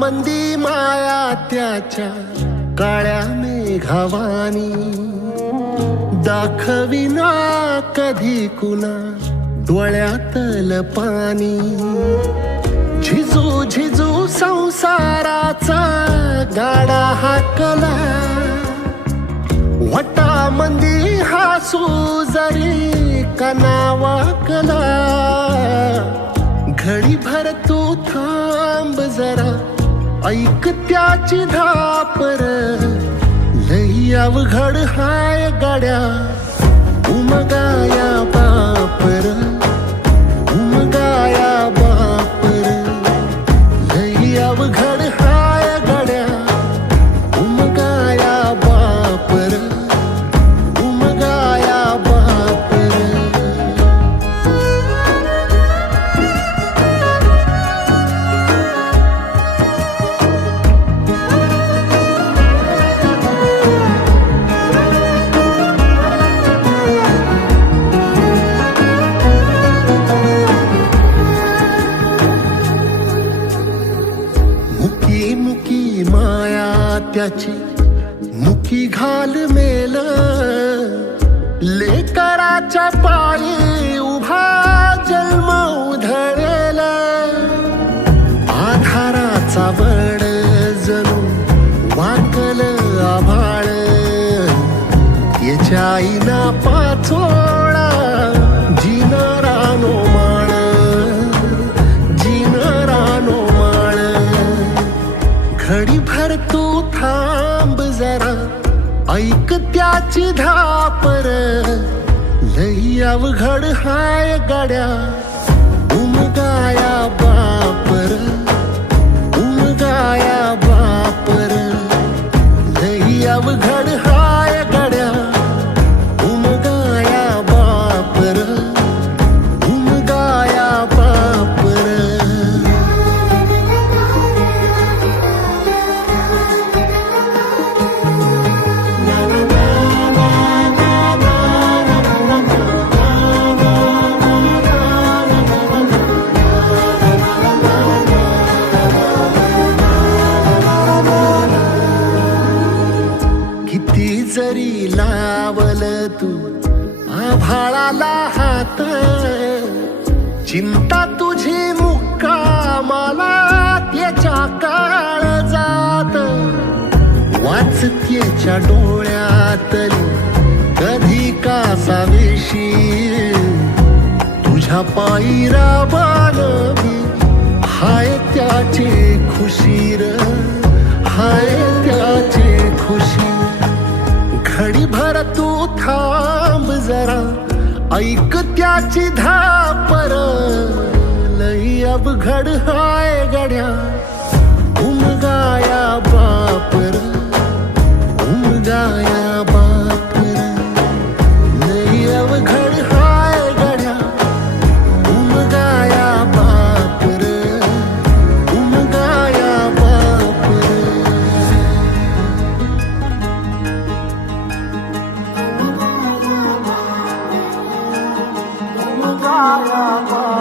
मंदी माया त्याच्या काळ्या मेघावानी, दाखविना कधी कुणा डोळ्यातल पाणी. झिजू झिजू संसाराचा गाडा हाकला, वटामंदी हासू जरी कना वाकला. घडीभर तू थांब जरा, ऐक त्याची धापर, लई अवघड हाय गड्या उमगाया बापर, उमगाया बापर. लई अवघड हाय गड्या उमगाया बापर, उमगाया बापर. मुकी मुकी माया त्याची मुकी घाल मेल, लेकराच्या पायी उभा जन्म उधळेल. आधाराचा बळ जणू वाकल आभाळ, याच्या आईना पाचोळा जिनारानो माळ, जिनारानो माळ. घडीभर तू थांब जरा, ऐक त्याची धापर, लई अवघड हाय गड्या उमगाया बापर, उमगाया बापर. लई अवघड हाय गड्या उमगाया बापर, उमगाया बापर. किती जरी लावल तू आभाळाला हात, चिंता तुझी मुक्कामाला त्याच्या काळजात. वाचतेच्या डोळ्यातली कधी कासावेशी, तुझ्या पायी राबानवी हाय त्याचे खुशीर, हाय त्याचे खुशी. घडीभर तू थांब जरा, ऐक त्याची धापर, लई अवघड हाय गड्या उमगाया बापर, उमगाया बापर. लई अवघड हाय गड्या उमगाया बापर, उमगाया बापर. उमगाया बापर.